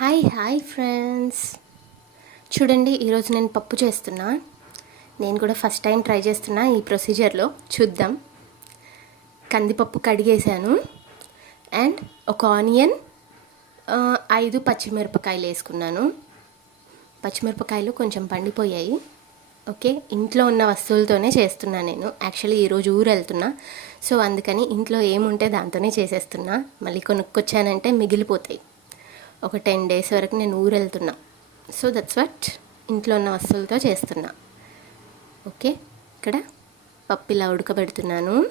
Hi hi friends. చూడండి ఈరోజు నేను పప్పు చేస్తున్నా. నేను కూడా ఫస్ట్ టైం ట్రై చేస్తున్నా ఈ ప్రొసీజర్లో. చూద్దాం. కందిపప్పు కడిగేశాను. అండ్ ఒక ఆనియన్ ఐదు పచ్చిమిరపకాయలు వేసుకున్నాను. పచ్చిమిరపకాయలు కొంచెం పండిపోయాయి. ఓకే ఇంట్లో ఉన్న వస్తువులతోనే చేస్తున్నా నేను. యాక్చువల్లీ ఈరోజు ఊరు వెళ్తున్నా. సో అందుకని ఇంట్లో ఏముంటే దాంతోనే చేసేస్తున్నా. మళ్ళీ కొనుక్కొచ్చానంటే మిగిలిపోతాయి. ఒక టెన్ డేస్ వరకు నేను ఊరు వెళ్తున్నా సో దట్స్ వాట్ ఇంట్లో ఉన్న వస్తువులతో చేస్తున్నా. ఓకే? ఇక్కడ పప్పు ఇలా ఉడకబెడుతున్నాను.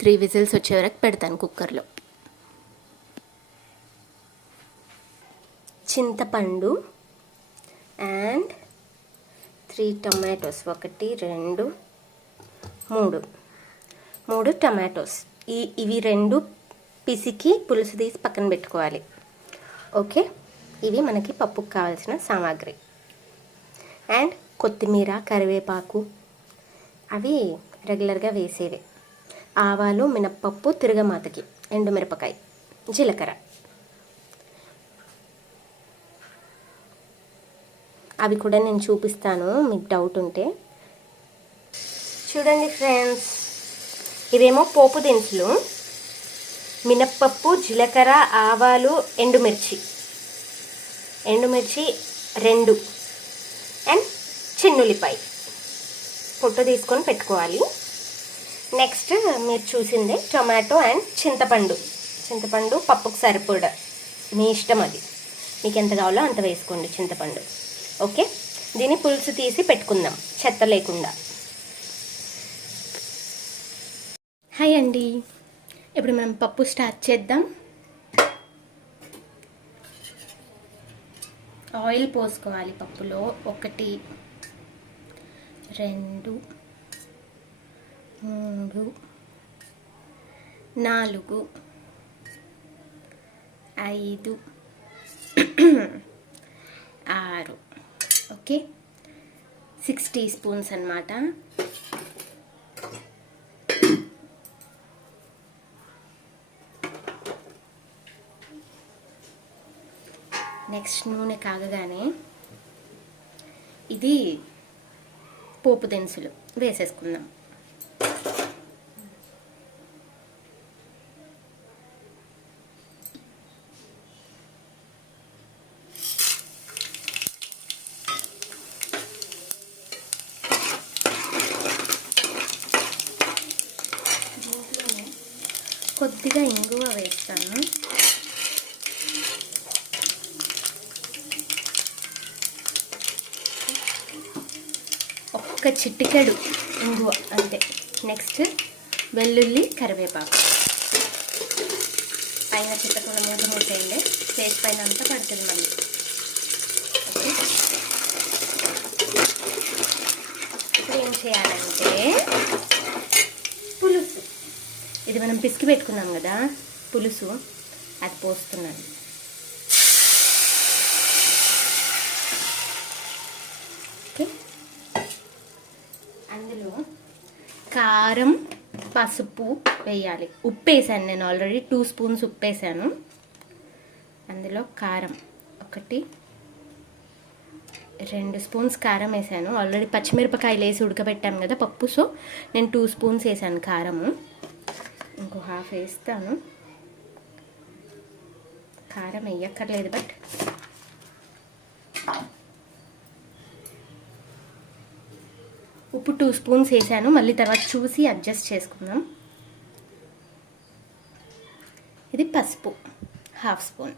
త్రీ విజిల్స్ వచ్చే వరకు పెడతాను కుక్కర్లో. చింతపండు అండ్ త్రీ టమాటోస్. ఒకటి రెండు మూడు. మూడు టమాటోస్. ఈ ఇవి రెండు పిసికి పులుసు తీసి పక్కన పెట్టుకోవాలి. ఓకే? ఇవి మనకి పప్పుకు కావాల్సిన సామాగ్రి. అండ్ కొత్తిమీర కరివేపాకు. అవి రెగ్యులర్గా వేసేవి. ఆవాలు మినప్పప్పు తిరగమాతకి ఎండుమిరపకాయ జీలకర్ర. అవి కూడా నేను చూపిస్తాను మీకు డౌట్ ఉంటే. చూడండి ఫ్రెండ్స్. ఇవేమో పోపు దినుసులు. మినప్పప్పు జీలకర్ర ఆవాలు ఎండుమిర్చి. ఎండుమిర్చి రెండు. అండ్ చిన్నులిపాయ పొట్టు తీసుకొని పెట్టుకోవాలి. నెక్స్ట్ మీరు చూసింది టొమాటో అండ్ చింతపండు. చింతపండు పప్పుకు సరిపడ. మీ ఇష్టం అది. మీకు ఎంత కావాలో అంత వేసుకోండి చింతపండు. ఓకే? దీన్ని పులుసు తీసి పెట్టుకుందాం. చెత్త లేకుండా. హాయ్ అండి. ఇప్పుడు మనం పప్పు స్టార్ట్ చేద్దాం. ఆయిల్ పోసుకోవాలి పప్పులో. ఒకటి రెండు మూడు నాలుగు ఐదు ఆరు. ఓకే? సిక్స్ టీ స్పూన్స్ అనమాట నెక్స్ట్ నూనె కాగగానే ఇది పోపు దినుసులు వేసేసుకుందాం. కొద్దిగా ఇంగువ వేస్తాను. ఒక చిటికెడు ఇంగువ అంతే. నెక్స్ట్ వెల్లుల్లి కరివేపాకు. పైన చిట్టకుండా మూత మూసేయండి. ఫేస్ పైన అంతా పడుతుంది మళ్ళీ. ఇప్పుడు ఏం చేయాలంటే పులుసు. ఇది మనం పిసికి పెట్టుకున్నాం కదా పులుసు. అది పోస్తున్నాను ఓకే అందులో కారం పసుపు వేయాలి. ఉప్పు వేసాను నేను ఆల్రెడీ టూ స్పూన్స్ ఉప్పు వేసాను అందులో కారం ఒకటి రెండు స్పూన్స్ కారం వేసాను. ఆల్రెడీ పచ్చిమిరపకాయలు వేసి ఉడకబెట్టాను కదా పప్పు సో నేను టూ స్పూన్స్ వేసాను కారము. ఇంకో హాఫ్ వేస్తాను. కారం వేయక్కర్లేదు బట్ ఉప్పు టూ స్పూన్స్ వేసాను. మళ్ళీ తర్వాత చూసి అడ్జస్ట్ చేసుకుందాం. ఇది పసుపు హాఫ్ స్పూన్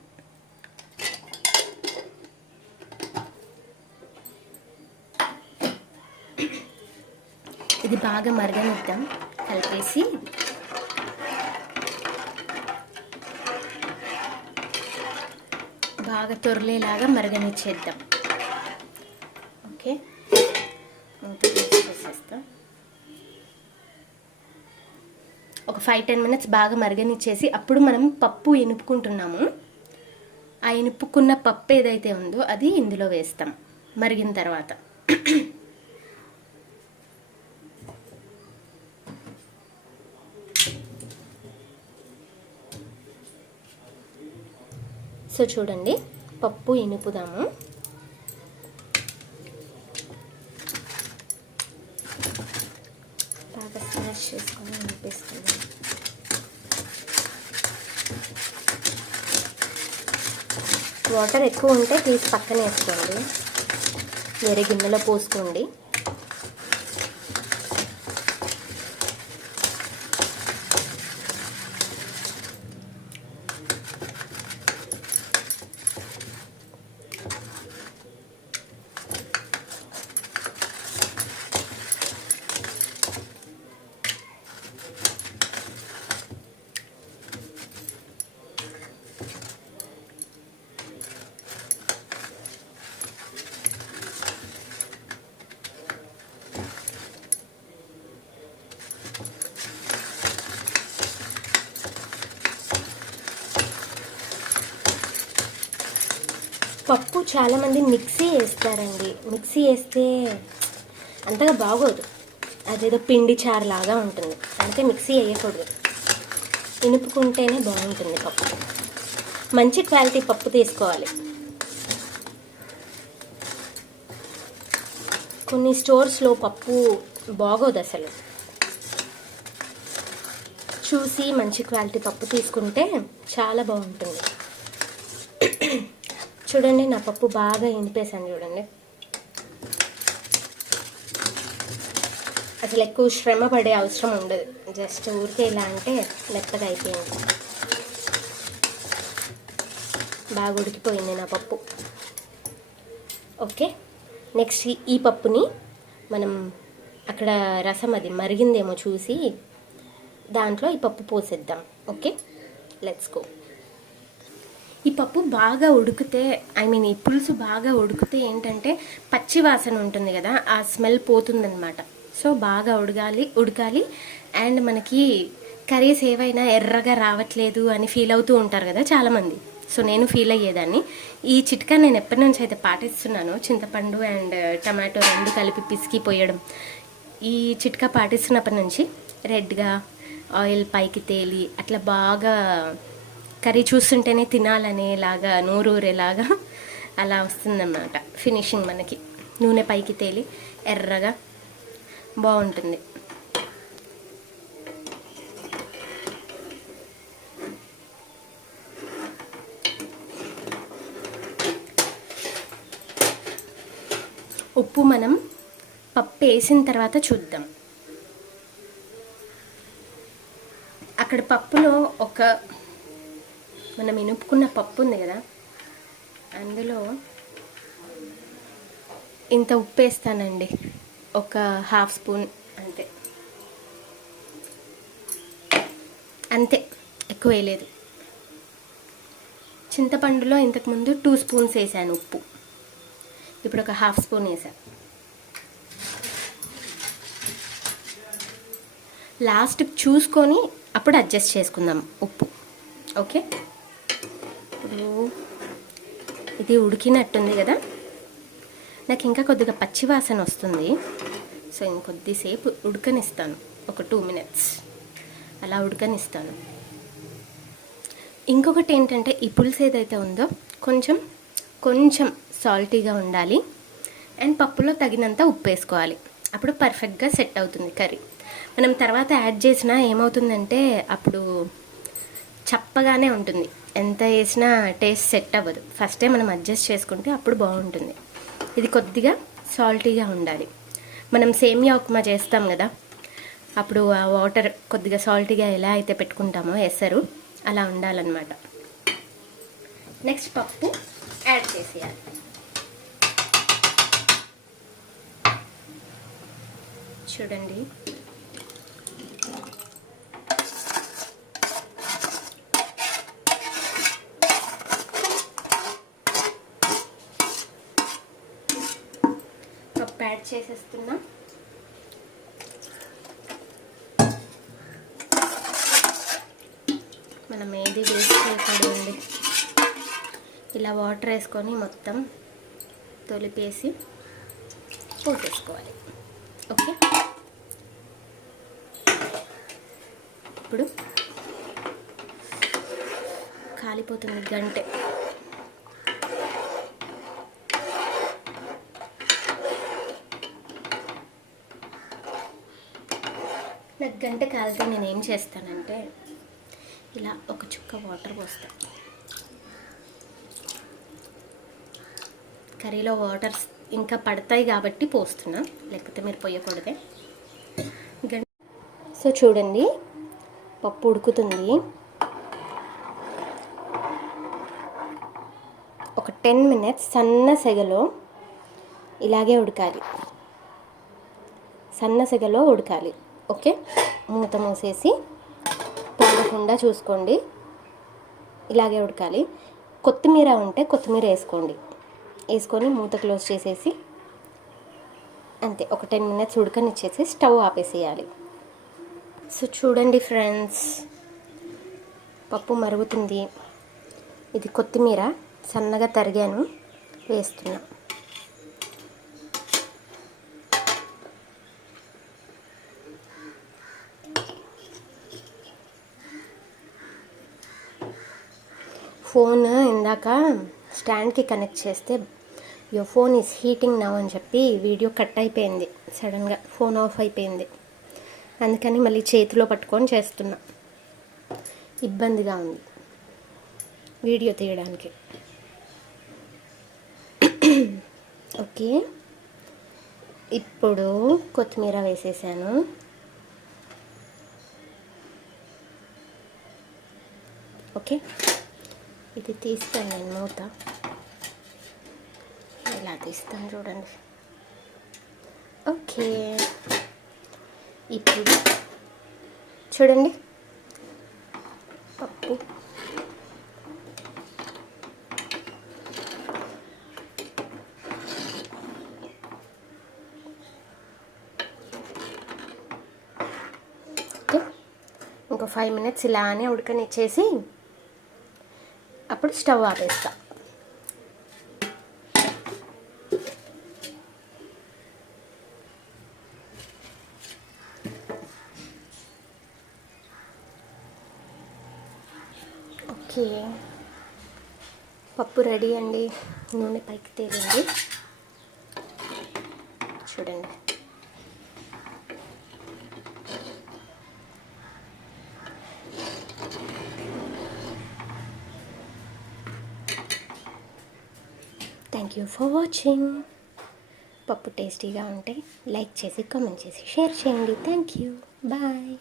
ఇది బాగా మరగనిద్దాం. కలిపేసి బాగా తొరలేలాగా మరగనిచ్చేద్దాం. ఓకే? ఒక ఫైవ్ టెన్ మినిట్స్ బాగా మరగనిచ్చేసి అప్పుడు మనం పప్పు ఇనుపుకుంటున్నాము. ఆ ఇనుపుకున్న పప్పు ఏదైతే ఉందో అది ఇందులో వేస్తాం. మరిగిన తర్వాత. సో చూడండి పప్పు ఇనుపుదాము బాగా స్మాష్ చేసుకొని ఇనిపేసుకుందాం వాటర్ ఎక్కువ ఉంటే తీసి పక్కన వేసుకోండి. వేరే గిన్నెలో పోసుకోండి. పప్పు చాలామంది మిక్సీ వేస్తారండి. మిక్సీ వేస్తే అంతగా బాగోదు. అదేదో పిండి చారు లాగా ఉంటుంది. అంటే మిక్సీ వేయకూడదు. ఇనుపుకుంటేనే బాగుంటుంది పప్పు. మంచి క్వాలిటీ పప్పు తీసుకోవాలి. కొన్ని స్టోర్స్లో పప్పు బాగోదు అసలు. చూసి మంచి క్వాలిటీ పప్పు తీసుకుంటే చాలా బాగుంటుంది. చూడండి నా పప్పు బాగా ఇనిపేసాను చూడండి. అసలు ఎక్కువ శ్రమ పడే అవసరం ఉండదు. జస్ట్ ఊరికే ఇలా అంటే మెత్తగా అయిపోయింది. బాగా ఉడికిపోయింది నా పప్పు. ఓకే నెక్స్ట్ ఈ పప్పుని మనం అక్కడ రసం అది మరిగిందేమో చూసి దాంట్లో ఈ పప్పు పోసేద్దాం. Okay let's go. ఈ పప్పు బాగా ఉడికితే ఐ మీన్ ఈ పులుసు బాగా ఉడికితే ఏంటంటే పచ్చి వాసన ఉంటుంది కదా ఆ స్మెల్ పోతుందనమాట సో బాగా ఉడగాలి ఉడకాలి. అండ్ మనకి కర్రీస్ ఏవైనా ఎర్రగా రావట్లేదు అని ఫీల్ అవుతూ ఉంటారు కదా చాలామంది. సో నేను ఫీల్ అయ్యేదాన్ని. ఈ చిట్కా నేను ఎప్పటి నుంచి అయితే పాటిస్తున్నాను చింతపండు అండ్ టమాటో రెండు కలిపి పిసికి పోయడం ఈ చిట్కా పాటిస్తున్నప్పటి నుంచి రెడ్గా ఆయిల్ పైకి తేలి అట్లా బాగా కర్రీ చూస్తుంటేనే తినాలనేలాగా నూరూరేలాగా అలా వస్తుందన్నమాట. ఫినిషింగ్ మనకి. నూనె పైకి తేలి ఎర్రగా బాగుంటుంది. ఉప్పు మనం పప్పు వేసిన తర్వాత చూద్దాం. అక్కడ పప్పులో ఒక మనం ఇనుపుకున్న పప్పు ఉంది కదా అందులో ఇంత ఉప్పు వేస్తానండి. ఒక హాఫ్ స్పూన్ అంతే. అంతే ఎక్కువ వేయలేదు. చింతపండులో ఇంతకుముందు టూ స్పూన్స్ వేసాను ఉప్పు. ఇప్పుడు ఒక హాఫ్ స్పూన్ వేసాను లాస్ట్ చూసుకొని అప్పుడు అడ్జస్ట్ చేసుకుందాం ఉప్పు. ఓకే? ఇప్పుడు ఇది ఉడికినట్టుంది కదా. నాకు ఇంకా కొద్దిగా పచ్చి వాసన వస్తుంది. సో ఇంకొద్దిసేపు ఉడకనిస్తాను. ఒక టూ మినిట్స్. అలా ఉడకనిస్తాను. ఇంకొకటి ఏంటంటే ఈ పులుసు ఏదైతే ఉందో కొంచెం కొంచెం సాల్టీగా ఉండాలి. అండ్ పప్పులో తగినంత ఉప్పు వేసుకోవాలి. అప్పుడు పర్ఫెక్ట్గా సెట్ అవుతుంది కర్రీ. మనం తర్వాత యాడ్ చేసినా ఏమవుతుందంటే అప్పుడు చప్పగానే ఉంటుంది. ఎంత వేసినా టేస్ట్ సెట్ అవ్వదు. ఫస్టే మనం అడ్జస్ట్ చేసుకుంటే అప్పుడు బాగుంటుంది. ఇది కొద్దిగా సాల్టీగా ఉండాలి. మనం సేమియా ఉప్మా చేస్తాం కదా అప్పుడు ఆ వాటర్ కొద్దిగా సాల్టీగా ఎలా అయితే పెట్టుకుంటామో ఎసరు అలా ఉండాలన్నమాట. నెక్స్ట్ పప్పు యాడ్ చేసేయాలి. చూడండి పప్పు యాడ్ చేసేస్తున్నా. మనం ఏది వేస్ట్ చేయకూడదండి. ఇలా వాటర్ వేసుకొని మొత్తం తొలిపేసి పోసేసుకోవాలి. ఓకే? ఇప్పుడు కాలిపోతుంది గంటే. నాకు గంట కాలితే నేను ఏం చేస్తానంటే ఇలా ఒక చుక్క వాటర్ పోస్తాను కర్రీలో వాటర్ ఇంకా పడతాయి కాబట్టి పోస్తున్నా లేకపోతే మీరు పోయకూడదే. సో చూడండి పప్పు ఉడుకుతుంది. ఒక టెన్ మినిట్స్ సన్న సెగలో ఇలాగే ఉడకాలి. సన్న సెగలో ఉడకాలి. ఓకే? మూత మూసేసి పొంగకుండా చూసుకోండి. ఇలాగే ఉడకాలి. కొత్తిమీర ఉంటే కొత్తిమీర వేసుకోండి. వేసుకొని మూత క్లోజ్ చేసేసి అంతే ఒక టెన్ మినిట్స్ ఉడకనిచ్చేసి స్టవ్ ఆపేసేయాలి. సో చూడండి ఫ్రెండ్స్ పప్పు మరుగుతుంది. ఇది కొత్తిమీర సన్నగా తరిగాను వేస్తున్నా. ఫోన్ ఇందాక స్టాండ్కి కనెక్ట్ చేస్తే your phone is heating now అని చెప్పి వీడియో కట్ అయిపోయింది. సడన్గా ఫోన్ ఆఫ్ అయిపోయింది. అందుకని మళ్ళీ చేతిలో పట్టుకొని చేస్తున్నా. ఇబ్బందిగా ఉంది. వీడియో తీయడానికి. ఓకే. ఇప్పుడు కొత్తిమీర వేసేసాను. ఓకే. ఇది తీస్తాను నేను మూత. ఇలా తీస్తాను చూడండి. ఓకే. ఇప్పుడు చూడండి. పప్పు. ఓకే. ఇంకో ఫైవ్ మినిట్స్ ఇలానే ఉడకనిచ్చేసి అప్పుడు స్టవ్ ఆపేస్తా. ఓకే. పప్పు రెడీ అండి. నూనె పైకి తేలింది. చూడండి. థ్యాంక్ యూ ఫర్ వాచింగ్ పప్పు టేస్టీగా ఉంటే లైక్ చేసి కామెంట్ చేసి షేర్ చేయండి. Thank you bye